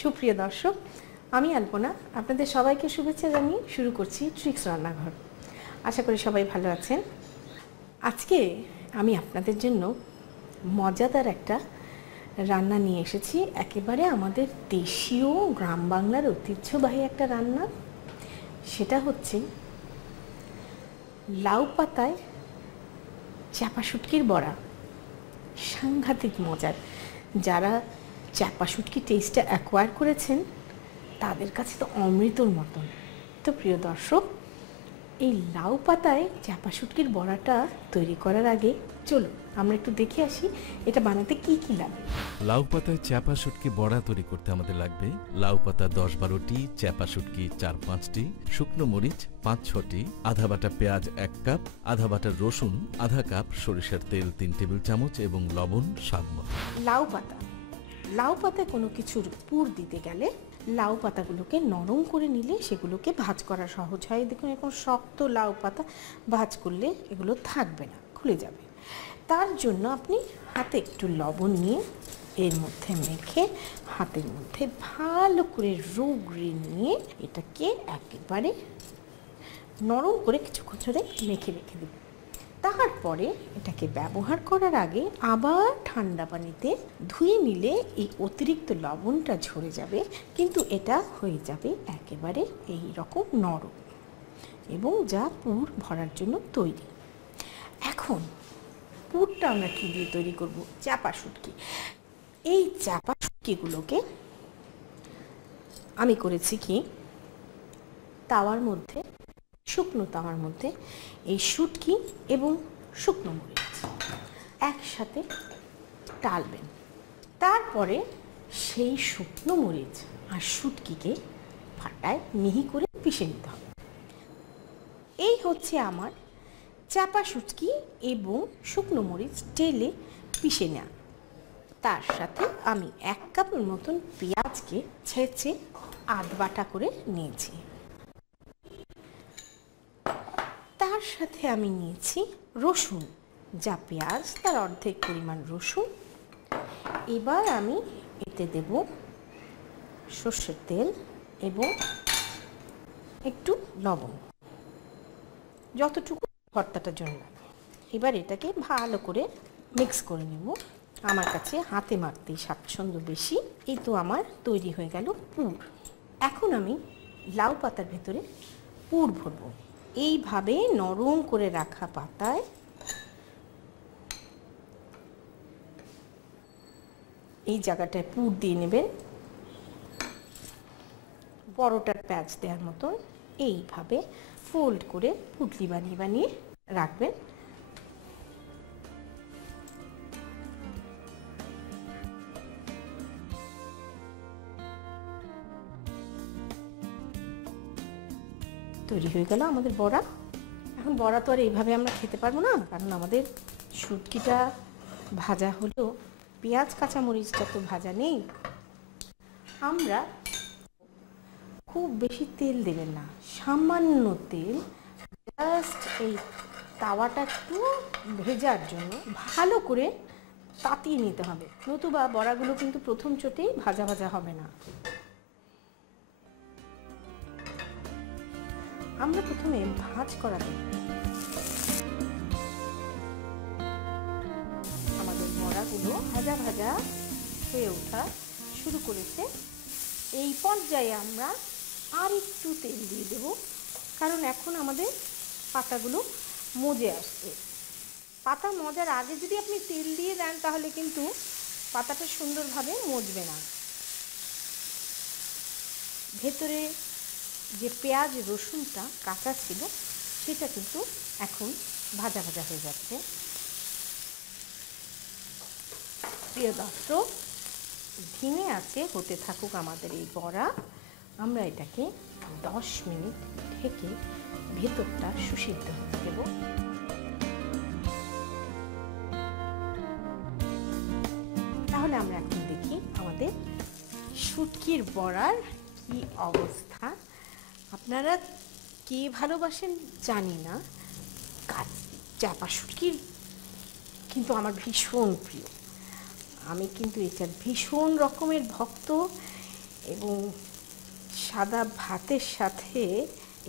সুপ্রিয় দর্শক, আমি আলপনা আপনাদের সবাইকে শুভেচ্ছা জানিয়ে শুরু করছি ট্রিক্স রান্নাঘর। আশা করি সবাই ভালো আছেন। আজকে আমি আপনাদের জন্য মজাদার একটা রান্না নিয়ে এসেছি, একেবারে আমাদের দেশীয় গ্রাম বাংলার ঐতিহ্যবাহী একটা রান্না। সেটা হচ্ছে লাউ পাতায় চাপা শুটকির বড়া। সাংঘাতিক মজার। যারা চাপা শুটকি টেস্টটা অ্যাকোয়ার করেছেন তাদের কাছে তো অমৃতর মতন। তো প্রিয় দর্শক, এই লাউ পাতায় চাপা শুটকির বড়াটা তৈরি করার আগে চলুন আমরা একটু দেখে আসি এটা বানাতে কি কি লাগবে। লাউ পাতায় চাপা শুটকি বড়া তৈরি করতে আমাদের লাগবে লাউ পাতা 10-12টি, চাপা শুটকি 4-5টি, শুকনো মরিচ 5-6টি, আধা বাটা পেঁয়াজ 1 কাপ, আধা বাটা রসুন আধা কাপ, সরিষার তেল 3 টেবিল চামচ এবং লবণ স্বাদ মতো। লাউ পাতায় কোনো কিছুর পুর দিতে গেলে লাউ পাতাগুলোকে নরম করে নিলে সেগুলোকে ভাজ করা সহজ হয়। দেখুন, এরকম শক্ত লাউ পাতা ভাজ করলে এগুলো থাকবে না, খুলে যাবে। তার জন্য আপনি হাতে একটু লবণ নিয়ে এর মধ্যে মেখে হাতের মধ্যে ভালো করে রগড়ে নিয়ে এটাকে একেবারে নরম করে কিছুক্ষণ ধরে মেখে রেখে দিন। তারপরে এটাকে ব্যবহার করার আগে আবার ঠান্ডা পানিতে ধুয়ে নিলে এই অতিরিক্ত লবণটা ঝরে যাবে, কিন্তু এটা হয়ে যাবে একেবারে এই রকম নরম এবং যা পুর ভরার জন্য তৈরি। এখন পুরটা আমরা কী দিয়ে তৈরি করব? চাপা শুটকি। এই চাপা শুটকিগুলোকে আমি করেছি কি, তাওয়ার মধ্যে, শুকনো তাওয়ার মধ্যে এই শুটকি এবং শুকনো মরিচ একসাথে টালবেন। তারপরে সেই শুকনো মরিচ আর শুটকিকে পাটায় মিহি করে পিষে নিতে হবে। এই হচ্ছে আমার চাপা শুটকি এবং শুকনো মরিচ টেলে পিষে নেওয়া। তার সাথে আমি 1 কাপের মতন পেঁয়াজকে ছেঁচে আধ বাটা করে নিয়েছি। তার সাথে আমি নিয়েছি রসুন, যা পেঁয়াজ তার অর্ধেক পরিমাণ রসুন। এবার আমি এতে দেব সর্ষের তেল এবং একটু লবণ, যতটুকু ভর্তাটার জন্য লাগে। এবার এটাকে ভালো করে মিক্স করে নেব। আমার কাছে হাতে মাখতেই স্বাচ্ছন্দ্য বেশি। এই তো আমার তৈরি হয়ে গেল পুর। এখন আমি লাউ পাতার ভেতরে পুর ভরবো। এইভাবে নরম করে রাখা পাতায় এই জায়গাটায় পুর দিয়ে নেবেন, পরোটার প্যাঁচ দেওয়ার মতন এইভাবে ফোল্ড করে পুটলি বানিয়ে বানিয়ে রাখবেন। তৈরি হয়ে গেল আমাদের বড়া। এখন বড়া তো আর এইভাবে আমরা খেতে পারবো না, কারণ আমাদের শুটকিটা ভাজা হলেও পেঁয়াজ কাঁচামরিচটা তো ভাজা নেই। আমরা খুব বেশি তেল দেবেন না, সামান্য তেল, জাস্ট এই তাওয়াটা একটু ভেজার জন্য ভালো করে তাতিয়ে নিতে হবে, নতুবা বড়াগুলো কিন্তু প্রথম চোটেই ভাজা ভাজা হবে না। আমরা প্রথমে ভাজ করা দিই। আমাদের বড়াগুলো ভাজা ভাজা হয়ে ওঠা শুরু করেছে। এই পর্যায়ে আমরা আর একটু তেল দিয়ে দেব, কারণ এখন আমাদের পাতাগুলো মজে আসছে। পাতা মজার আগে যদি আপনি তেল দিয়ে দেন তাহলে কিন্তু পাতাটা সুন্দরভাবে মজবে না। ভেতরে যে পেঁয়াজ রসুনটা কাঁচা ছিল সেটা কিন্তু এখন ভাজা ভাজা হয়ে যাচ্ছে। প্রিয় দর্শক, ধিমে আঁচে হতে থাকুক আমাদের এই বড়া। আমরা এটাকে 10 মিনিট ঢেকে ভেতরটা সুসিদ্ধ হতে দেব। তাহলে আমরা এখন দেখি আমাদের শুটকির বড়ার কি অবস্থা। আপনারা কে ভালোবাসেন জানি না, চাপা শুটকির কিন্তু আমার ভীষণ প্রিয়। আমি কিন্তু এটার ভীষণ রকমের ভক্ত এবং সাদা ভাতের সাথে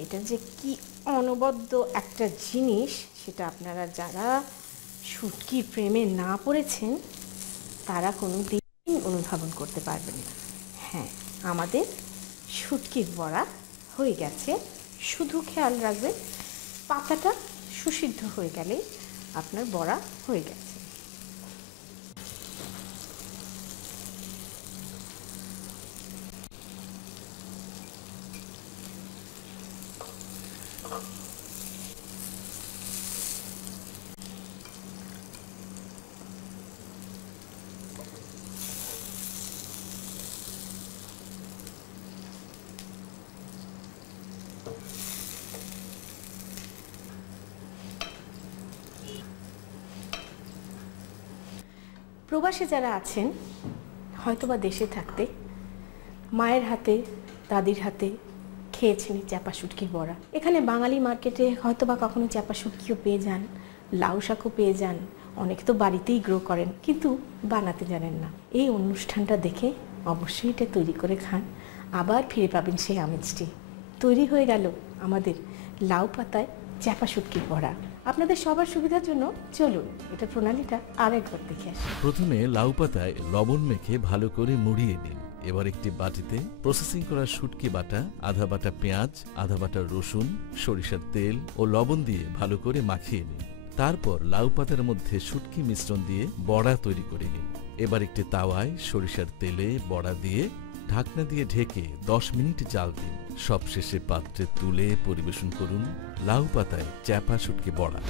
এটা যে কি অনবদ্য একটা জিনিস, সেটা আপনারা যারা শুটকির প্রেমে না পড়েছেন তারা কোনো দিন অনুধাবন করতে পারবেন না। হ্যাঁ, আমাদের শুটকির বড়া হয়ে গেছে। শুধু খেয়াল রাখবেন পাতাটা সুসিদ্ধ হয়ে গেলে আপনার বড়া হয়ে গেছে। প্রবাসে যারা আছেন, হয়তোবা দেশে থাকতে মায়ের হাতে, দাদির হাতে খেয়েছেন চ্যাপা শুটকির বড়া। এখানে বাঙালি মার্কেটে হয়তোবা কখনো চ্যাপা শুটকিও পেয়ে যান, লাউ শাকও পেয়ে যান, অনেকে তো বাড়িতেই গ্রো করেন, কিন্তু বানাতে জানেন না। এই অনুষ্ঠানটা দেখে অবশ্যই এটা তৈরি করে খান, আবার ফিরে পাবেন সেই আমেজটি। তৈরি হয়ে গেল আমাদের লাউ পাতায় চ্যাপা শুটকির বড়া। আপনাদের সবার সুবিধার জন্য চলুন এটা প্রণালীটা আরেকবার দেখে আসি। প্রথমে লাউ পাতায় লবণ মেখে ভালো করে মুড়িয়ে নিন। এবার একটি বাটিতে প্রসেসিং করা শুটকি বাটা, আধা বাটা পেঁয়াজ, আধা বাটা রসুন, সরিষার তেল ও লবণ দিয়ে ভালো করে মাখিয়ে নিন। তারপর লাউ পাতার মধ্যে শুটকি মিশ্রণ দিয়ে বড়া তৈরি করে নিন। এবার একটি তাওয়ায় সরিষার তেলে বড়া দিয়ে ঢাকনা দিয়ে ঢেকে 10 মিনিট জাল দিন। সবশেষে পাত্রে তুলে পরিবেশন করুন লাউ পাতায় চ্যাপা শুটকি বড়া।